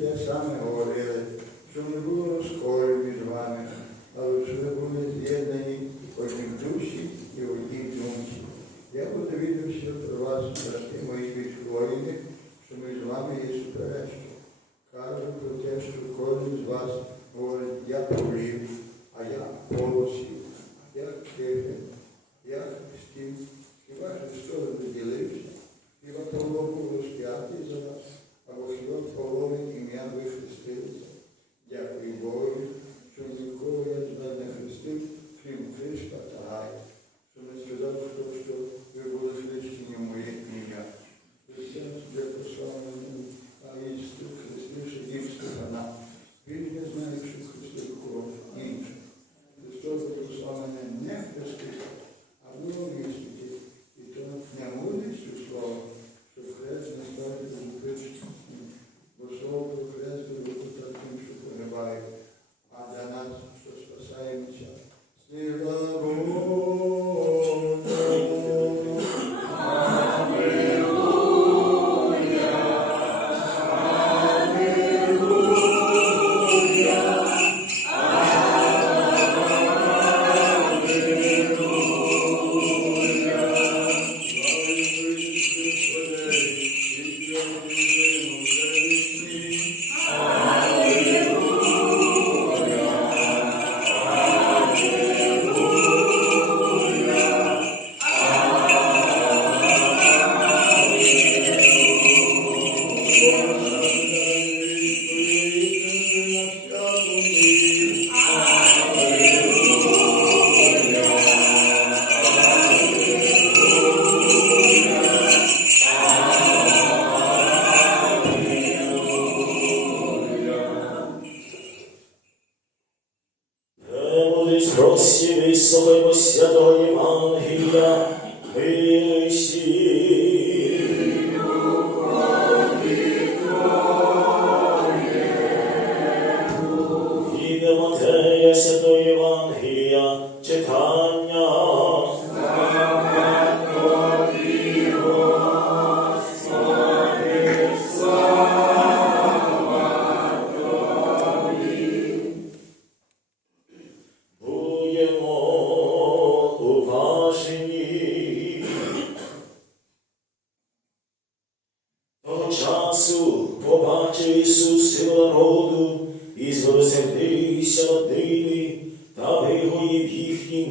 ви всі те саме Премудрість просі вислухаймо святого Євангелія, милий всім.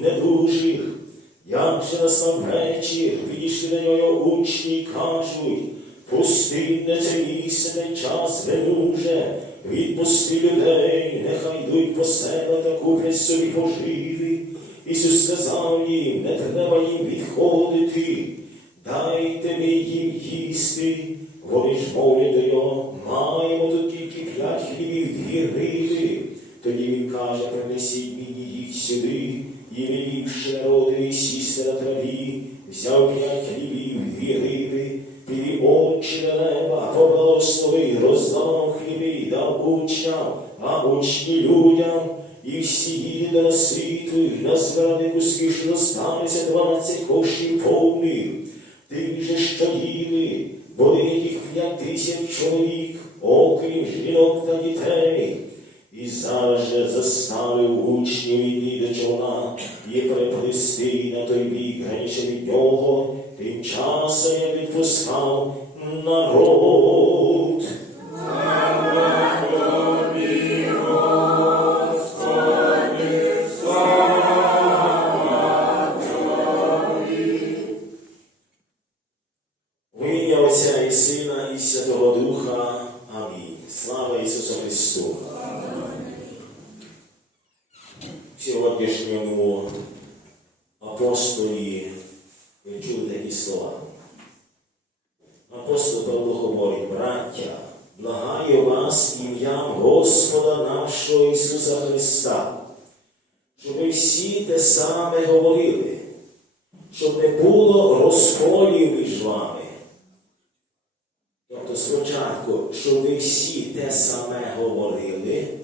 Недужих. Як же настав вечір, підійшли до нього учні й кажуть, пусти не цей істинний час венуже, відпусти людей, нехай йдуть по себе та куплять собі поживі. Ісус сказав їм, не треба їм відходити, дайте ми їм їсти. Вони ж мовлять до нього, маємо тут тільки п'ять хлібів дві риби. Тоді він каже, принесіть мені їх сюди, і велівши народи сісти на траві, взяв п'ять хлібів, дві риби, піді очі на неба, поблагослови, роздав хліби, дав учням, а учні людям, і всі їли на світу, і назбирали куски, що достанеться дванадцять кошів повних. Тих же, що їли, були їх п'ять тисяч чоловік, окрім жінок та дітей. І зараз же заставив учнів і до човна і переплисти на той бік раніше від нього, тим часом я відпускав народ. Сьогоднішньому апостолі ви чули такі слова. Апостол Павло говорить, браття, благаю вас ім'ям Господа нашого Ісуса Христа, щоб ви всі те саме говорили, щоб не було розколів між вами, Тобто спочатку, щоб ви всі те саме говорили,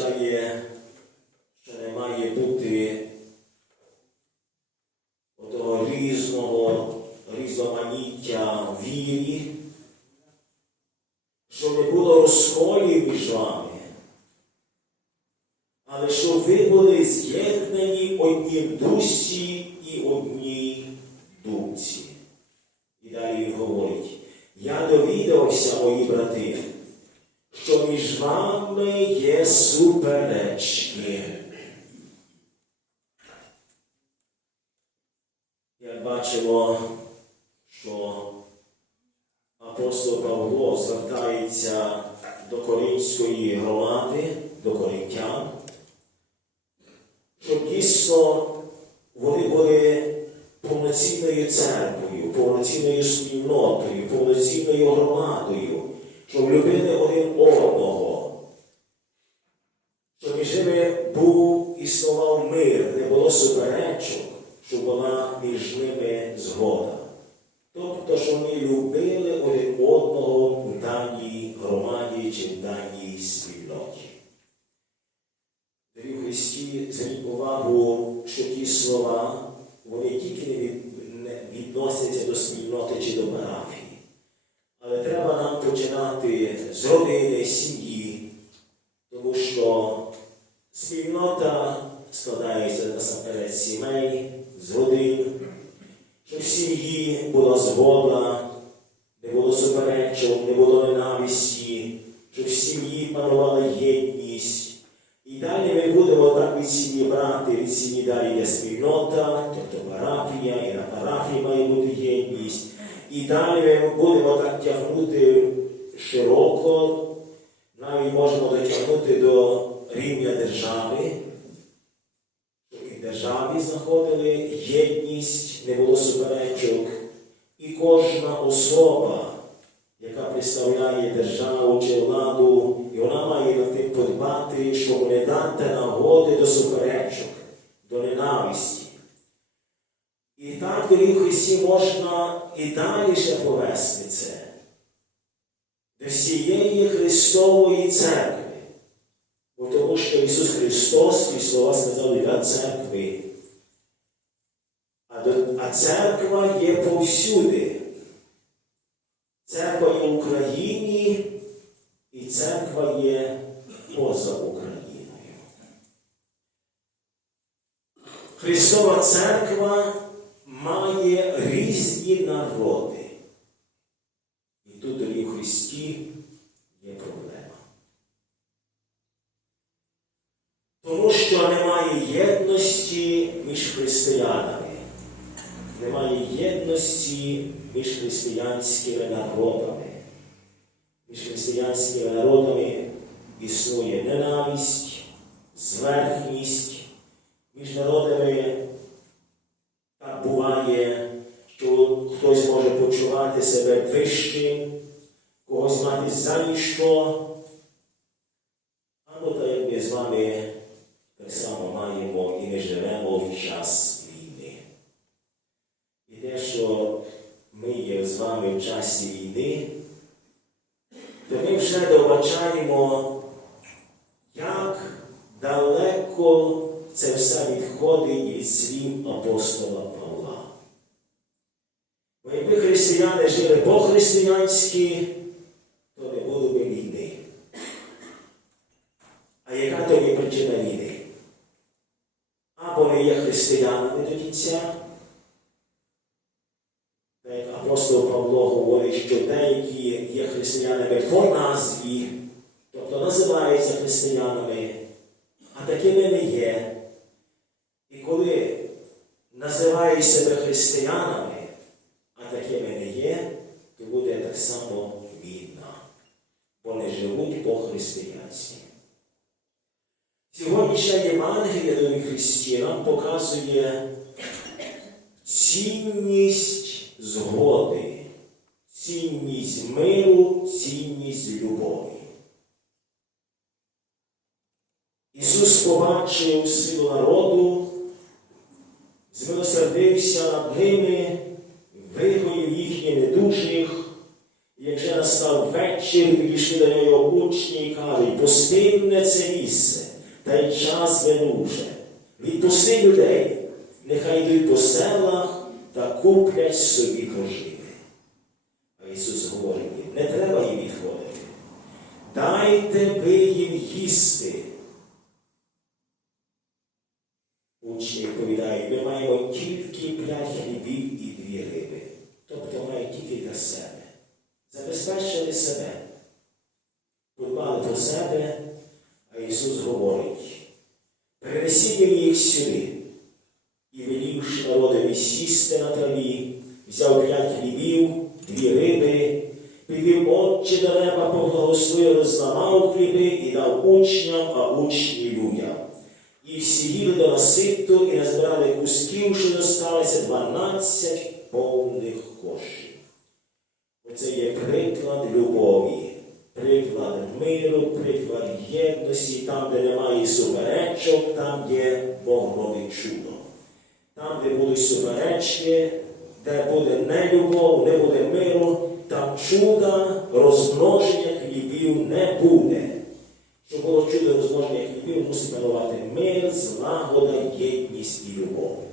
це означає, що не має бути того різного різноманіття в вірі, щоб не було розколів між вами, але щоб ви були з'єднані в однім дусі і одній думці. І далі він говорить, я довідався, мої брати, що між вами є суперечки. Як бачимо, що апостол Павло звертається до Коринської громади, до коринтян, щоб дійсно вони були повноцінною церквою, повноцінною спільнотою, повноцінною громадою, щоб любили один одного, щоб між ними був існував мир, не було суперечок, щоб була між ними згода. Тобто, що ми любили один одного в даній громаді чи в даній спільноті. Дорогі Христі, зверніть увагу, що ті слова, вони тільки не відносяться до спільноти чи до парафії. Але треба нам починати з родини, сім'ї, тому що спільнота складається насамперед сімей, з родин, щоб в сім'ї була згода, не було суперечок, не було ненависті, щоб в сім'ї панувала єдність. І далі ми будемо так від сім'ї брати, від сім'ї далі є спільнота, тобто парафія, і на парафії має бути єдність. І далі ми будемо так тягнути широко, навіть можемо дотягнути до рівня держави, державі знаходили єдність, не було суперечок. І кожна особа, яка представляє державу чи владу, і вона має над тим подбати, щоб не дати нагоди до суперечок, до ненависті. І так дорогі в Христі можна і далі ще повести це до всієї Христової церкви. Тому що Ісус Христос і слова сказали для церкви. А, церква є повсюди. Церква є в Україні, і церква є поза Україною. Христова церква має різні народи. І тут в Христі є проблема. Тому що немає єдності між християнами, немає єдності між християнськими народами. Між християнськими народами існує ненависть, зверхність, між народами так буває, що хтось може почувати себе вищим, когось мати за ніщо. Або так як ми з вами так само маємо і ми живемо в час війни. І те, що ми є з вами в часі війни, то ми вже добачаємо, як далеко це все відходить від слів апостола Павла. Бо якби християни жили по-християнськи, то не було б війни. А яка то є причина війни? Або не є християнами до кінця. Як апостол Павло говорить, що деякі є християнами по назві, тобто називаються християнами, а такими не є. І коли називають себе християнами, такими то буде так само війна, бо не живуть по-християнськи. Сьогоднішня Євангелія дорогі Христі нам показує цінність згоди, цінність миру, цінність любові. Ісус побачив силу народу, змилосердився над ними, вигоїв їхніх недужих. І Як же настав вечір, підійшли до нього учні і кажуть, пустинне це місце, та й час винуже. Відпусти людей, нехай йдуть по селах та куплять собі поживи. А Ісус говорить, не треба їм відходити. Дайте ви їм їсти. Учні відповідають, ми маємо тільки п'ять хлібів і дві риби. Тобто мають тільки для себе. Забезпечили себе. Подбали про себе, а Ісус говорить, принесіть їх сюди. І велівши народові сісти на траві, взяв п'ять хлібів, дві риби, підвів очі до неба, поблагословив, розламав хліби і дав учням, а учні людям. І всі їли до наситу і назбирали кусків, що зосталися дванадцять повних кошів. Оце є приклад любові, приклад миру, приклад єдності, там, де немає суперечок, там є Бог робить чудо. Там, де будуть суперечки, де буде нелюбов, не буде миру, там чуда, розмноження хлібів не буде. Щоб було чудо розмноження хлібів, мусить панувати мир, злагода, єдність і любов.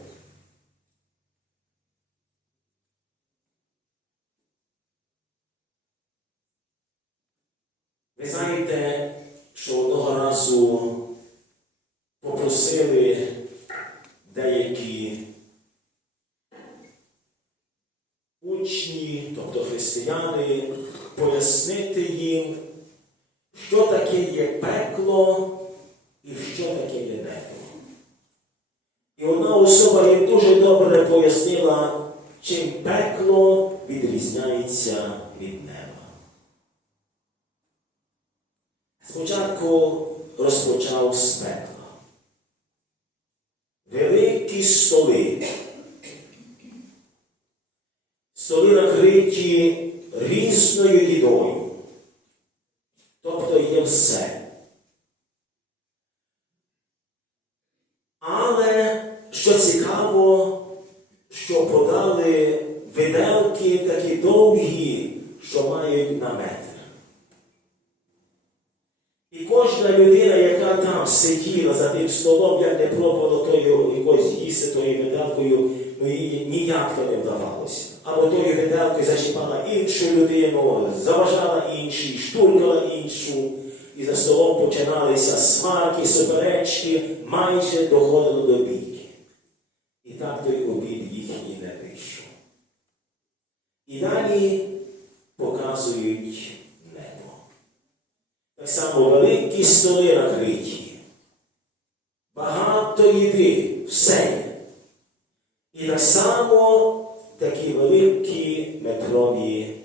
Знаєте, що одного разу попросили деякі учні, тобто християни, пояснити їм, що таке є пекло і що таке є небо. І одна особа їм дуже добре пояснила, чим пекло відрізняється від неба. Спочатку розпочав з пекла. Великі столи. Столи накриті різною їдою. Тобто є все. Але що цікаво, що подали виделки такі довгі, що мають на метр. І кожна людина, яка там сиділа за тим столом, як не пробувала тою якось їсти тою виделкою, ну їй ніяк то не вдавалося. Або тою виделкою зачіпала іншу людину, заважала іншій, штуркала іншу. І за столом починалися смаки, суперечки, майже доходило до бійки. І так той обід їхній не вийшов. І далі показують небо. Так само великі столи накриті, багато їди, все. І так само такі великі метрові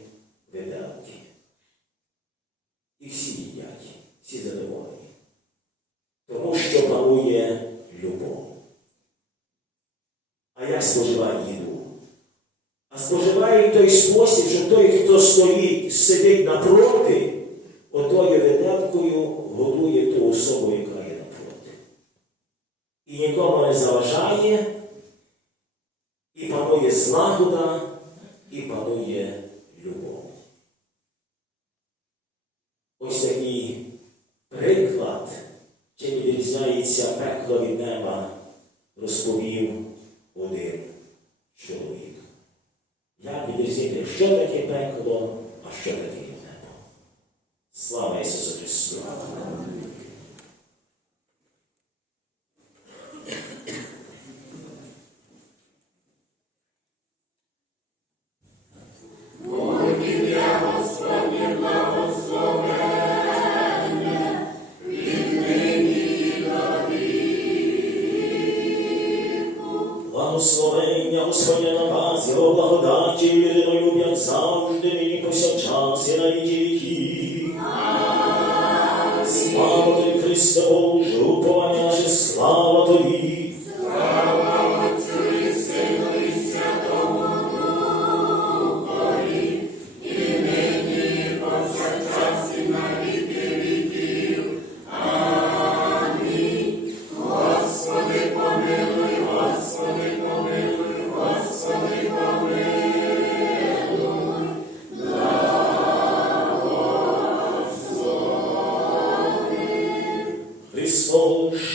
виделки. І всі їдять, всі задоволені. Тому що панує любов. А як споживає їду? А споживає в той спосіб, що той, хто стоїть, сидить напроти, отою виделкою годує ту особу, яка є напроти. І нікому не заважає, і панує злагода, і панує любов. Ось такий приклад, чим відрізняється пекло від неба, розповів один чоловік. Як відрізнити, що таке пекло, а що таке небо? Слава Ісусу Христу! На Його благодаті, людинолюб'я завжди нині повсякчас і на віки. Слава тобі, Христе Боже, уповання наше, слава тобі.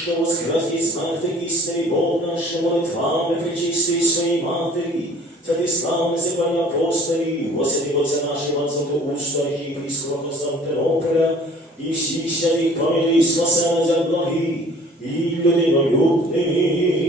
Христос, що воскрес із мертвих істинний Бог наш, молитвами причистої своїй матері, та ти славне зібрання апостолів, Господи Отця нашого Златоуста, архієпископа Константинополя, і всіх святих пам'ятей спасення благі, і людинолюбних.